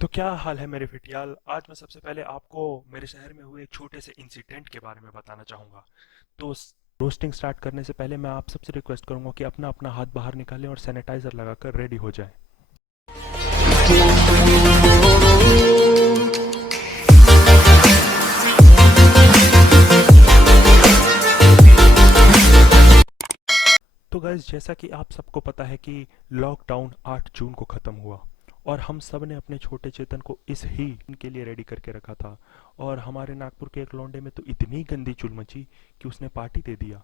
तो क्या हाल है मेरे फिटियाल। आज मैं सबसे पहले आपको मेरे शहर में हुए एक छोटे से इंसिडेंट के बारे में बताना चाहूँगा। तो रोस्टिंग स्टार्ट करने से पहले मैं आप सबसे रिक्वेस्ट करूँगा कि अपना अपना हाथ बाहर निकालें और सैनिटाइज़र लगाकर रेडी हो जाएं। तो गाइस, जैसा कि आप सबको पता है कि लॉकडाउन 8 जून को ख़त्म हुआ और हम सब ने अपने छोटे चेतन को इस ही के लिए रेडी करके रखा था। और हमारे नागपुर के एक लौंडे में तो इतनी गंदी चुल मची कि उसने पार्टी दे दिया।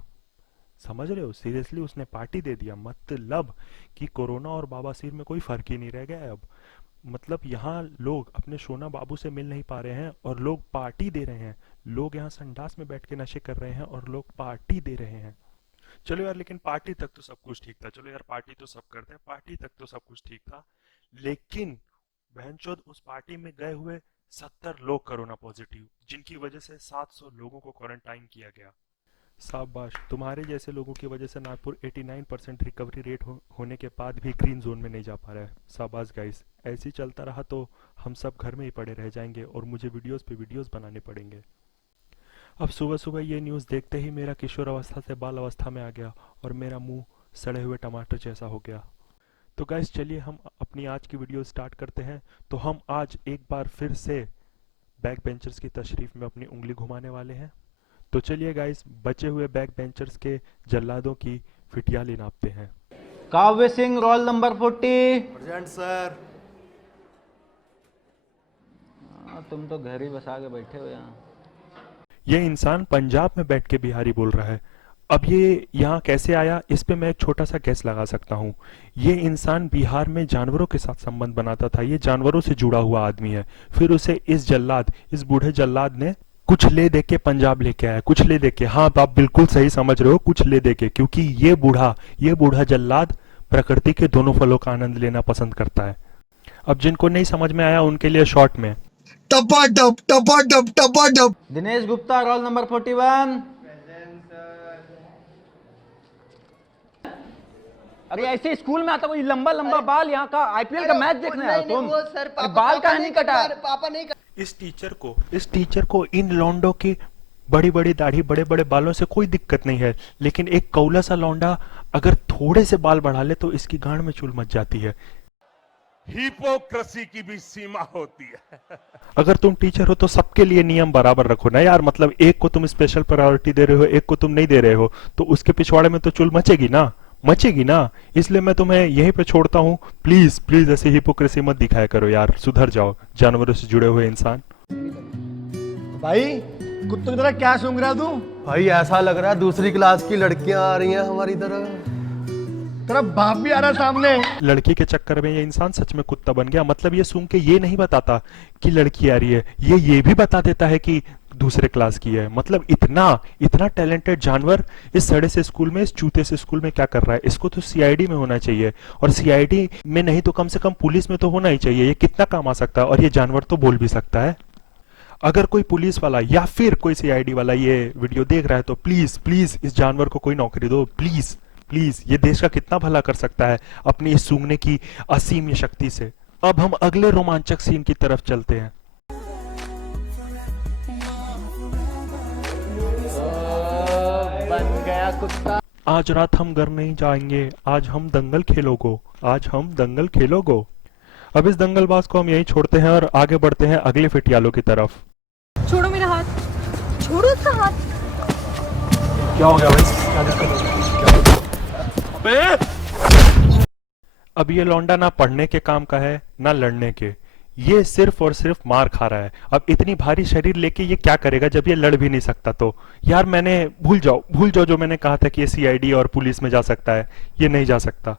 समझ रहे हो, सीरियसली उसने पार्टी दे दिया। मतलब कि कोरोना और बाबासीर में कोई फर्क ही नहीं रह गया है अब। मतलब यहाँ लोग अपने सोना बाबू से मिल नहीं पा रहे हैं और लोग पार्टी दे रहे हैं। लोग यहाँ संडास में बैठ के नशे कर रहे हैं और लोग पार्टी दे रहे हैं। चलो यार, लेकिन पार्टी तक तो सब कुछ ठीक था। चलो यार, पार्टी तो सब करते हैं, पार्टी तक तो सब कुछ ठीक था। लेकिन बहनचोद, उस पार्टी में गए हुए 70 लोग कोरोना पॉजिटिव, जिनकी वजह से 700 लोगों को क्वारंटाइन किया गया। शाबाश, तुम्हारे जैसे लोगों की वजह से नागपुर 89% रिकवरी रेट होने के बाद भी ग्रीन जोन में नहीं जा पा रहा है। शाबाश गाइस, ऐसे ही चलता रहा तो हम सब घर में ही पड़े रह जाएंगे और मुझे वीडियोस पे वीडियोस बनाने पड़ेंगे। अब सुबह सुबह ये न्यूज़ देखते ही मेरा किशोर अवस्था से बाल अवस्था में आ गया और मेरा मुंह सड़े हुए टमाटर जैसा हो गया। तो गाइस, चलिए हम अपनी आज की वीडियो स्टार्ट करते हैं। तो हम आज एक बार फिर से बैक बेंचर्स की तशरीफ में अपनी उंगली घुमाने वाले हैं। तो चलिए गाइस, बचे हुए बैक बेंचर्स के जल्लादों की फिटियाली नापते हैं। काव्य Singh roll number 40। Present sir. तुम तो घर ही बसा के बैठे हो यहाँ। ये इंसान पंजाब में बैठ के बिहारी बोल रहा है। अब ये यहाँ कैसे आया, इस पे मैं एक छोटा सा गैस लगा सकता हूँ। ये इंसान बिहार में जानवरों के साथ संबंध बनाता था, ये जानवरों से जुड़ा हुआ आदमी है। फिर उसे इस बूढ़े जल्लाद ने कुछ ले दे के पंजाब लेके आया, कुछ ले दे के। हाँ, तो आप बिल्कुल सही समझ रहे हो, कुछ ले दे के, क्योंकि ये बूढ़ा जल्लाद प्रकृति के दोनों फलों का आनंद लेना पसंद करता है। अब जिनको नहीं समझ में आया उनके लिए शॉर्ट में टपाटप टपाटप टपाटप। Dinesh Gupta roll number 41। अरे ऐसे स्कूल में आता कोई लंबा लंबा बाल, यहाँ का आईपीएल का मैच देखने आया तुम। अरे बाल का नहीं कटा। पापा नहीं इस टीचर को इन लौंडों की बड़ी बड़ी दाढ़ी, बड़े बड़े बालों से कोई दिक्कत नहीं है। लेकिन एक कौला सा लौंडा अगर थोड़े से बाल बढ़ा ले तो इसकी गांड में चुल मच जाती है। हिपोक्रेसी की भी सीमा होती है। अगर तुम टीचर हो तो सबके लिए नियम बराबर रखो ना यार। मतलब एक को तुम स्पेशल प्रायोरिटी दे रहे हो, एक को तुम नहीं दे रहे हो, तो उसके पिछवाड़े में तो चुल मचेगी ना, मचेगी ना। इसलिए मैं तुम्हें यहीं पे छोड़ता हूँ। प्लीज प्लीज ऐसे हिपोक्रेसी मत दिखाया करो यार, सुधर जाओ जानवरों से जुड़े हुए इंसान। भाई, कुत्तों की तरह क्या सूंघ रहा तू? भाई ऐसा लग रहा है दूसरी क्लास की लड़कियां आ रही हैं हमारी तरफ। तेरा बाप भी आ रहा है सामने। लड़की के चक्कर में ये इंसान सच में कुत्ता बन गया। मतलब ये सूंघ के ये नहीं बताता कि लड़की आ रही है, ये भी बता देता है कि दूसरे क्लास की है। मतलब इतना इतना टैलेंटेड जानवर इस सड़े से स्कूल में, इस चूते से स्कूल में क्या कर रहा है? इसको तो सीआईडी में होना चाहिए, और सीआईडी में नहीं तो कम से कम पुलिस में तो होना ही चाहिए। ये कितना काम आ सकता है, और ये जानवर तो बोल भी सकता है। अगर कोई पुलिस वाला या फिर कोई सीआईडी वाला ये वीडियो देख रहा है तो प्लीज प्लीज इस जानवर को कोई नौकरी दो, प्लीज प्लीज। ये देश का कितना भला कर सकता है अपनी इस सूंघने की असीम शक्ति से। अब हम अगले रोमांचक सीन की तरफ चलते हैं। बन गया कुत्ता। आज रात हम घर नहीं जाएंगे, आज हम दंगल खेलोगो, आज हम दंगल खेलोगो। अब इस दंगलबाज को हम यहीं छोड़ते हैं और आगे बढ़ते हैं अगले फिटियालों की तरफ। छोड़ो मेरा हाथ, छोड़ो उसका हाथ। क्या हो गया भाई? क्या दिक्कत हो गई? अब ये लौंडा ना पढ़ने के काम का है ना लड़ने के, ये सिर्फ और सिर्फ मार खा रहा है। अब इतनी भारी शरीर लेके ये क्या करेगा जब ये लड़ भी नहीं सकता? तो यार मैंने भूल जाओ जो मैंने कहा था कि ये सीआईडी और पुलिस में जा सकता है, ये नहीं जा सकता।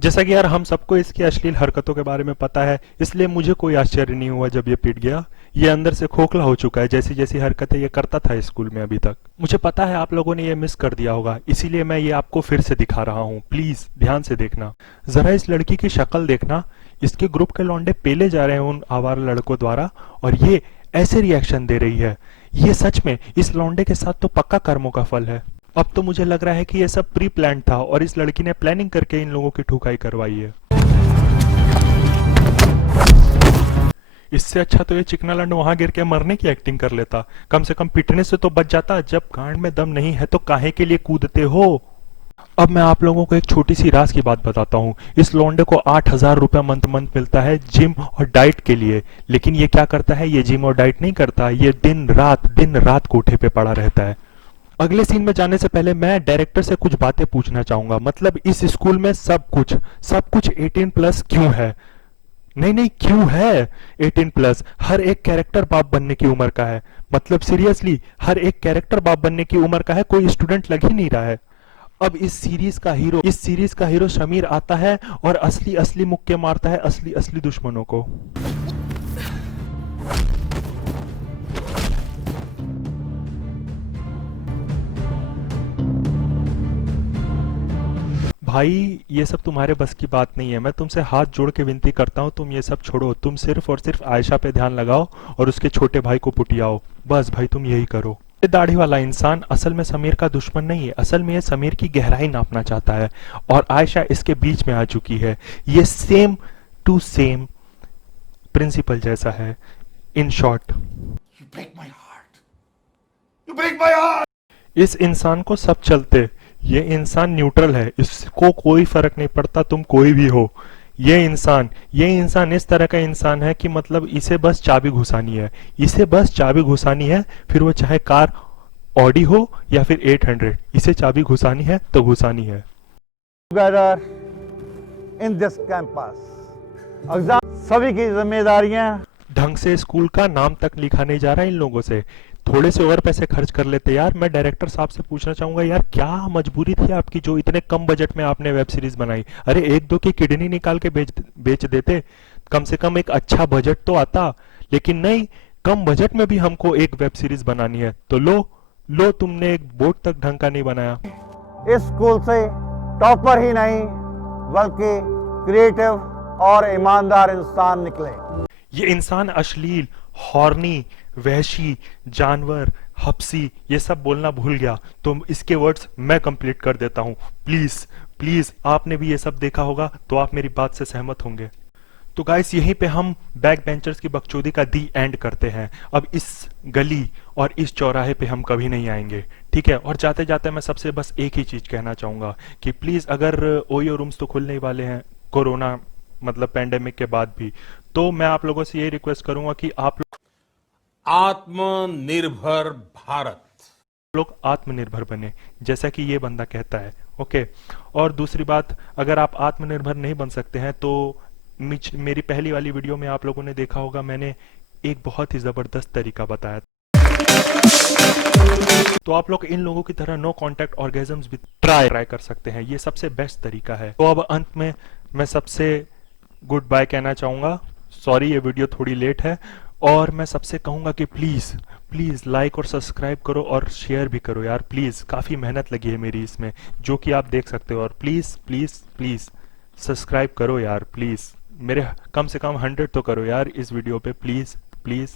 जैसा कि यार हम सबको इसकी अश्लील हरकतों के बारे में पता है, इसलिए मुझे कोई आश्चर्य नहीं हुआ जब ये पिट गया। ये अंदर से खोखला हो चुका है, जैसी जैसी हरकतें ये करता था स्कूल में अभी तक। मुझे पता है आप लोगों ने ये मिस कर दिया होगा, इसीलिए मैं ये आपको फिर से दिखा रहा हूँ। प्लीज ध्यान से देखना, जरा इस लड़की की शक्ल देखना। इसके ग्रुप के लौंडे पेले जा रहे हैं उन आवारा लड़कों द्वारा, और ये ऐसे रिएक्शन दे रही है। ये सच में इस लौंडे के साथ तो पक्का कर्मों का फल है। अब तो मुझे लग रहा है कि ये सब प्री प्लान था और इस लड़की ने प्लानिंग करके इन लोगों की ठुकाई करवाई है। इससे अच्छा तो ये चिकना लंड वहां गिर के मरने की एक्टिंग कर लेता, कम से कम पिटने से तो बच जाता। जब गांड में दम नहीं है तो काहे के लिए कूदते हो। अब मैं आप लोगों को एक छोटी सी राज की बात बताता हूँ। इस लौंडे को 8,000 रुपया मंथ मिलता है जिम और डाइट के लिए, लेकिन ये क्या करता है, ये जिम और डाइट नहीं करता, ये दिन रात कोठे पे पड़ा रहता है। अगले सीन में जाने से पहले मैं डायरेक्टर से कुछ बातें पूछना चाहूंगा। मतलब इस स्कूल में सब कुछ 18+ क्यों है? नहीं क्यों है 18+? हर एक कैरेक्टर बाप बनने की उम्र का है। मतलब सीरियसली हर एक कैरेक्टर बाप बनने की उम्र का है, कोई स्टूडेंट लग ही नहीं रहा है। अब इस सीरीज का हीरो शमीर आता है और असली मुक्के मारता है असली दुश्मनों को। भाई ये सब तुम्हारे बस की बात नहीं है। मैं तुमसे हाथ जोड़ के विनती करता हूँ, तुम ये सब छोड़ो। तुम सिर्फ और सिर्फ आयशा पे ध्यान लगाओ और उसके छोटे भाई को पुटियाओ। बस भाई तुम यही करो। ये दाढ़ी वाला इंसान असल में समीर का दुश्मन नहीं है, असल में ये समीर की गहराई नापना चाहता है और आयशा इसके बीच में आ चुकी है। ये सेम टू सेम प्रिंसिपल जैसा है। इन शॉर्ट इस इंसान को सब चलते, ये इंसान न्यूट्रल है, इसको कोई फर्क नहीं पड़ता तुम कोई भी हो। ये इंसान इस तरह का इंसान है कि मतलब इसे बस चाबी घुसानी है, फिर वो चाहे कार ऑडी हो या फिर 800, इसे चाबी घुसानी है तो घुसानी है। Together in this campus exam सभी की जिम्मेदारियां। ढंग से स्कूल का नाम तक लिखा नहीं जा रहा इन लोगों से। थोड़े से और पैसे खर्च कर लेते यार। मैं डायरेक्टर साहब से पूछना चाहूंगा यार, क्या मजबूरी थी आपकी जो इतने कम बजट में आपने वेब सीरीज बनाई? अरे 1-2 की किडनी निकाल के बेच देते, कम से कम एक अच्छा बजट तो आता। लेकिन नहीं, कम बजट में भी हमको एक वेब सीरीज बनानी है तो लो तुमने एक बोर्ड तक ढंग का नहीं बनाया। इस स्कूल से टॉपर ही नहीं बल्कि क्रिएटिव और ईमानदार इंसान निकले। ये इंसान अश्लील, हॉर्नी, वहशी, जानवर, हपसी ये सब बोलना भूल गया, तो इसके वर्ड्स मैं कंप्लीट कर देता हूं। प्लीज आपने भी ये सब देखा होगा तो आप मेरी बात से सहमत होंगे। तो गाइस यहीं पे हम बैक बेंचर्स की बकचोदी का दी एंड करते हैं। अब इस गली और इस चौराहे पे हम कभी नहीं आएंगे, ठीक है? और जाते जाते मैं सबसे बस एक ही चीज कहना चाहूंगा कि प्लीज, अगर ओयो रूम्स तो खुलने ही वाले हैं कोरोना मतलब पैंडेमिक के बाद भी, तो मैं आप लोगों से ये रिक्वेस्ट करूंगा कि आप आत्मनिर्भर भारत लोग आत्मनिर्भर बने, जैसा कि ये बंदा कहता है। ओके, और दूसरी बात, अगर आप आत्मनिर्भर नहीं बन सकते हैं तो मेरी पहली वाली वीडियो में आप लोगों ने देखा होगा, मैंने एक बहुत ही जबरदस्त तरीका बताया। तो आप लोग इन लोगों की तरह नो कांटेक्ट ऑर्गेजम्स भी ट्राई कर सकते हैं, ये सबसे बेस्ट तरीका है। तो अब अंत में मैं सबसे गुड बाय कहना चाहूंगा। सॉरी ये वीडियो थोड़ी लेट है, और मैं सबसे कहूंगा कि प्लीज लाइक और सब्सक्राइब करो और शेयर भी करो यार, प्लीज। काफी मेहनत लगी है मेरी इसमें, जो कि आप देख सकते हो। और प्लीज सब्सक्राइब करो यार, प्लीज। मेरे कम से कम 100 तो करो यार इस वीडियो पे, प्लीज।